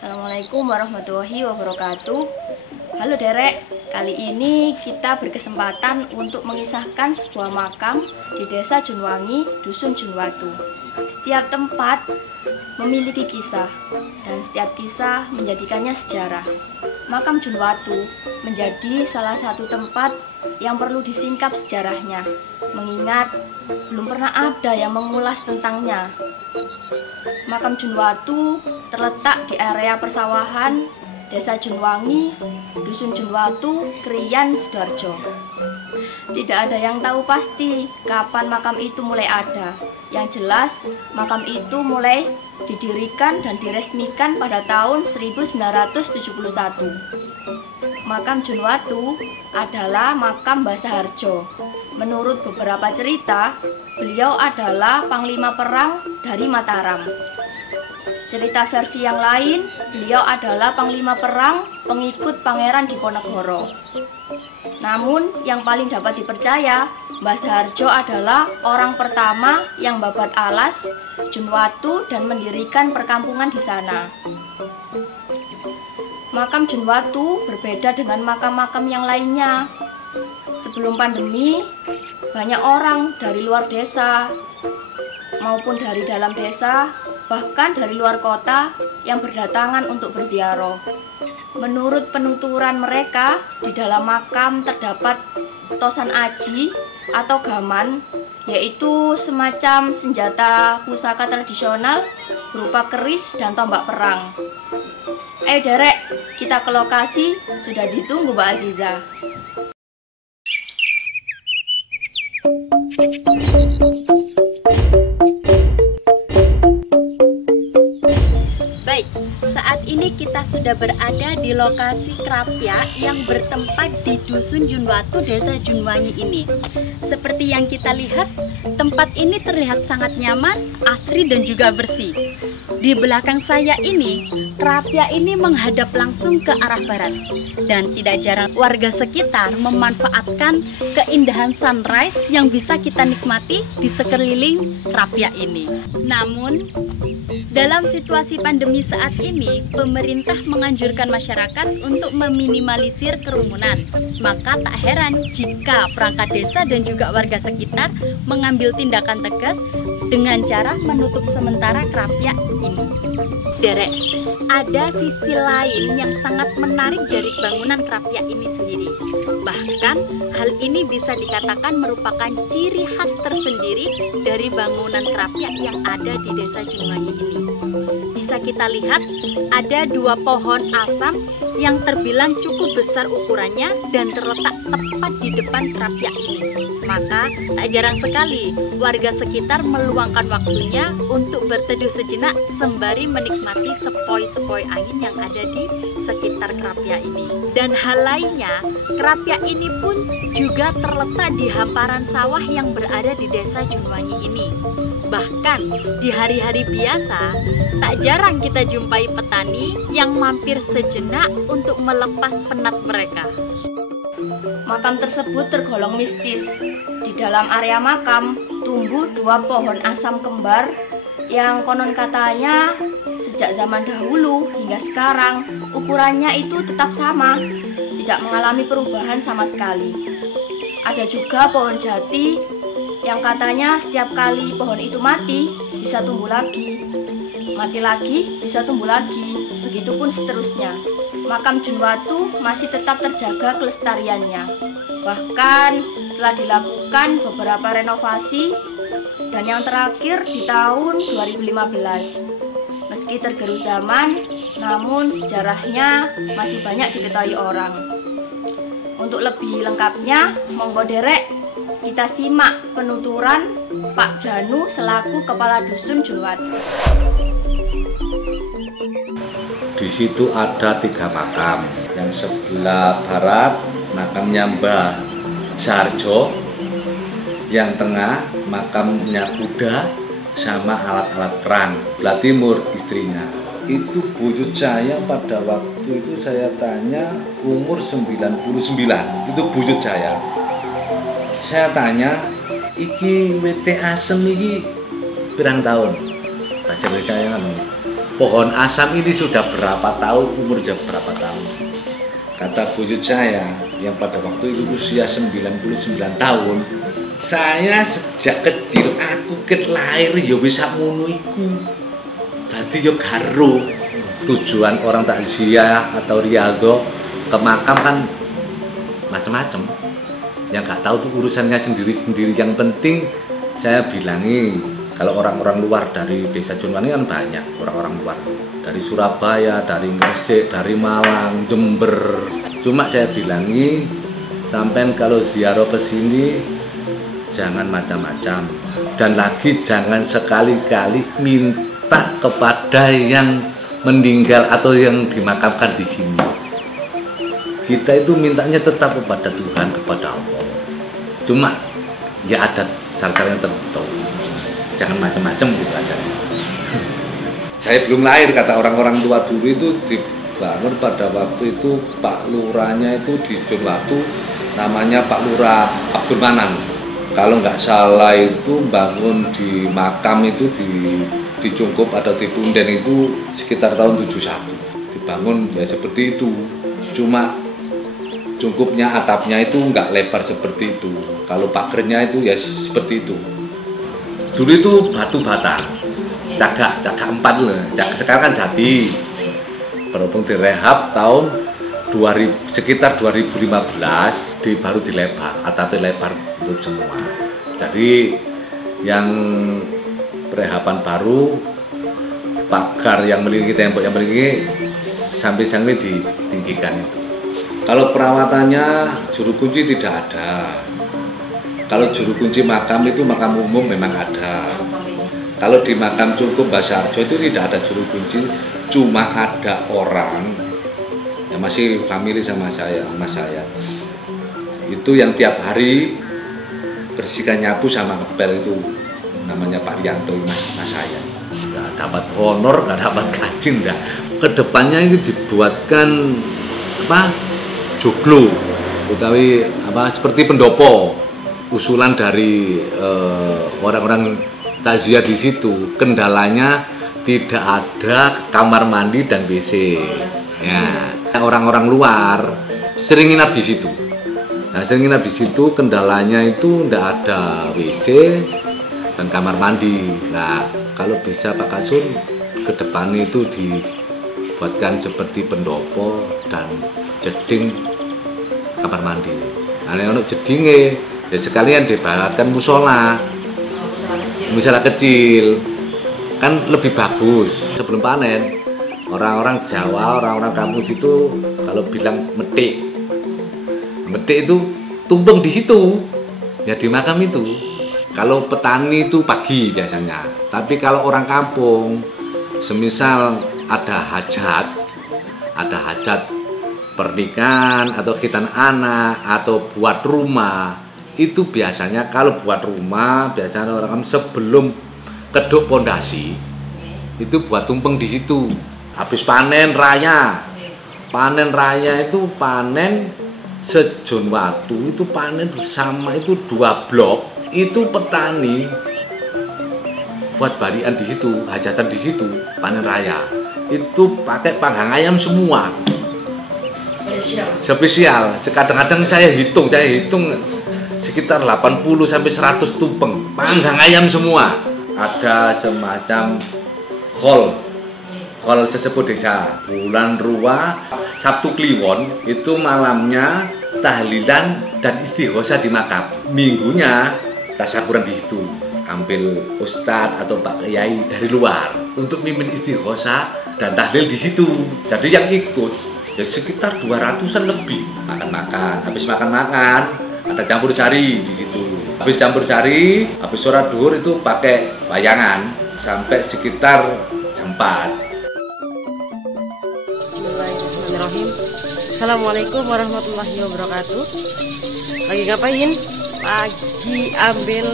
Assalamualaikum warahmatullahi wabarakatuh. Halo Derek, kali ini kita berkesempatan untuk mengisahkan sebuah makam di Desa Junwangi, Dusun Junwatu. Setiap tempat memiliki kisah dan setiap kisah menjadikannya sejarah. Makam Junwatu menjadi salah satu tempat yang perlu disingkap sejarahnya, mengingat belum pernah ada yang mengulas tentangnya. Makam Junwatu terletak di area persawahan Desa Junwangi, Dusun Junwatu, Kriyan, Sidoarjo. Tidak ada yang tahu pasti kapan makam itu mulai ada. Yang jelas, makam itu mulai didirikan dan diresmikan pada tahun 1971. Makam Junwatu adalah makam Mbah Saharjo. Menurut beberapa cerita, beliau adalah panglima perang dari Mataram. Cerita versi yang lain, beliau adalah panglima perang pengikut Pangeran Diponegoro. Namun, yang paling dapat dipercaya, Mbah Saharjo adalah orang pertama yang babat alas Junwatu dan mendirikan perkampungan di sana. Makam Junwatu berbeda dengan makam-makam yang lainnya. Sebelum pandemi, banyak orang dari luar desa maupun dari dalam desa, bahkan dari luar kota yang berdatangan untuk berziarah. Menurut penuturan mereka, di dalam makam terdapat tosan aji atau gaman, yaitu semacam senjata pusaka tradisional berupa keris dan tombak perang. Derek, kita ke lokasi, sudah ditunggu Mbak Aziza. Baik, saat ini kita sudah berada di lokasi Krapyak yang bertempat di Dusun Junwatu, Desa Junwangi ini. Seperti yang kita lihat, tempat ini terlihat sangat nyaman, asri dan juga bersih. Di belakang saya ini, Krapyak ini menghadap langsung ke arah barat. Dan tidak jarang warga sekitar memanfaatkan keindahan sunrise yang bisa kita nikmati di sekeliling Krapyak ini. Namun, dalam situasi pandemi saat ini, pemerintah menganjurkan masyarakat untuk meminimalisir kerumunan. Maka tak heran jika perangkat desa dan juga warga sekitar mengambil tindakan tegas dengan cara menutup sementara Krapyak ini. Derek, ada sisi lain yang sangat menarik dari bangunan Krapyak ini sendiri. Bahkan hal ini bisa dikatakan merupakan ciri khas tersendiri dari bangunan Krapyak yang ada di Desa Junwangi ini. Bisa kita lihat ada dua pohon asam yang terbilang cukup besar ukurannya dan terletak tepat di depan Krapyak ini. Maka tak jarang sekali warga sekitar meluangkan waktunya untuk berteduh sejenak sembari menikmati sepoi-sepoi angin yang ada di sekitar Krapyak ini. Dan hal lainnya, Krapyak ini pun juga terletak di hamparan sawah yang berada di Desa Junwangi ini. Bahkan di hari-hari biasa, tak jarang kita jumpai petani yang mampir sejenak untuk melepas penat mereka. Makam tersebut tergolong mistis. Di dalam area makam tumbuh dua pohon asam kembar yang konon katanya sejak zaman dahulu hingga sekarang ukurannya itu tetap sama, tidak mengalami perubahan sama sekali. Ada juga pohon jati yang katanya setiap kali pohon itu mati bisa tumbuh lagi, mati lagi bisa tumbuh lagi, begitupun seterusnya. Makam Junwatu masih tetap terjaga kelestariannya. Bahkan telah dilakukan beberapa renovasi dan yang terakhir di tahun 2015. Meski tergerus zaman, namun sejarahnya masih banyak diketahui orang. Untuk lebih lengkapnya, monggo Derek, kita simak penuturan Pak Janu selaku Kepala Dusun Junwatu. Di situ ada 3 makam. Yang sebelah barat makamnya Mbah Saharjo, yang tengah makamnya kuda sama alat-alat perang. Belah timur istrinya. Itu buyut saya pada waktu itu saya tanya umur 99. Itu buyut saya. Saya tanya, iki WT asem iki pirang tahun? Bahasa Indonesia kan pohon asam ini sudah berapa tahun, umurnya berapa tahun. Kata buyut saya yang pada waktu itu usia 99 tahun, saya sejak kecil aku ket lahir ya bisa ngono iku. Dadi yo garo. Tujuan orang takziah atau riyadhah ke makam kan macam-macam. Yang nggak tahu tuh urusannya sendiri-sendiri. Yang penting saya bilangi, kalau orang-orang luar dari Desa Junwangi kan banyak orang-orang luar, dari Surabaya, dari Gresik, dari Malang, Jember. Cuma saya bilangi, sampean kalau ziarah ke sini jangan macam-macam, dan lagi jangan sekali-kali minta kepada yang meninggal atau yang dimakamkan di sini. Kita itu mintanya tetap kepada Tuhan, kepada Allah. Cuma ya ada cara-caranya tertentu. Jangan macam-macam gitu aja. Saya belum lahir, kata orang-orang tua dulu itu dibangun pada waktu itu Pak Lurahnya itu di Junwatu, namanya Pak Lurah Abdul Manan. Kalau nggak salah itu bangun di makam itu di Cungkup atau di Punden itu sekitar tahun 71. Dibangun ya seperti itu. Cuma Cungkupnya, atapnya itu nggak lebar seperti itu. Kalau pagernya itu ya seperti itu. Dulu itu batu bata, cagak 4 loh. Sekarang kan jati. Berhubung direhab tahun sekitar 2015 baru dilebar, atapnya lebar untuk semua. Jadi yang perehaban baru, pagar yang melingkari, tembok yang melingkari, sampai ditinggikan itu. Kalau perawatannya juru kunci tidak ada. Kalau juru kunci makam itu makam umum memang ada. Kalau di makam Cungkup Mbah Sarjo itu tidak ada juru kunci, cuma ada orang yang masih family sama saya, mas saya. Itu yang tiap hari bersihkan nyapu sama ngepel itu, namanya Pak Rianto, mas saya. Nggak dapat honor, nggak dapat gaji, enggak. Kedepannya itu dibuatkan joglo, utawi seperti pendopo, usulan dari orang-orang takziah di situ. Kendalanya tidak ada kamar mandi dan WC. Ya, orang-orang luar sering nginap di situ. Nah, sering nginap di situ, kendalanya itu tidak ada WC dan kamar mandi. Nah, kalau bisa Pak Kasun ke depan itu dibuatkan seperti pendopo dan jeding kamar mandi. Nah, untuk jedinge ya sekalian dibuatkan musola kecil, kan lebih bagus. Sebelum panen, orang-orang Jawa, orang-orang kampung situ kalau bilang metik itu tumpeng di situ, ya di makam itu. Kalau petani itu pagi biasanya, tapi kalau orang kampung, semisal ada hajat pernikahan atau khitan anak atau buat rumah, itu biasanya kalau buat rumah biasanya orang sebelum keduk pondasi itu buat tumpeng di situ. Habis panen raya itu panen sejunwatu, itu panen bersama itu 2 blok, itu petani buat barian di situ, hajatan di situ, panen raya itu pakai panggang ayam semua. Spesial. Kadang-kadang saya hitung sekitar 80 sampai 100 tumpeng, panggang ayam semua. Ada semacam hall sesepuh desa. Bulan Ruwa, Sabtu Kliwon itu malamnya tahlilan dan istighosa di makam. Minggunya tasyakuran di situ. Ambil ustadz atau Pak Kiai dari luar untuk mimpin istighosa dan tahlil di situ. Jadi yang ikut ya sekitar 200-an lebih. Makan-makan, habis makan-makan ada campur sari di situ. Habis campur sari, habis sholat duhur itu pakai wayangan sampai sekitar jam 4. Bismillahirrahmanirrahim. Assalamualaikum warahmatullahi wabarakatuh. Lagi ngapain? Lagi ambil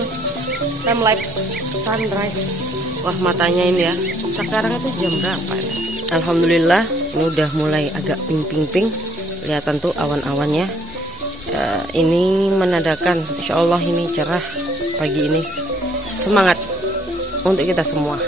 time lapse sunrise. Wah, matanya ini ya. Sekarang itu jam berapa ya? Alhamdulillah ini udah mulai agak pink. Kelihatan tuh awan-awannya. Ini menandakan insya Allah ini cerah pagi ini. Semangat untuk kita semua.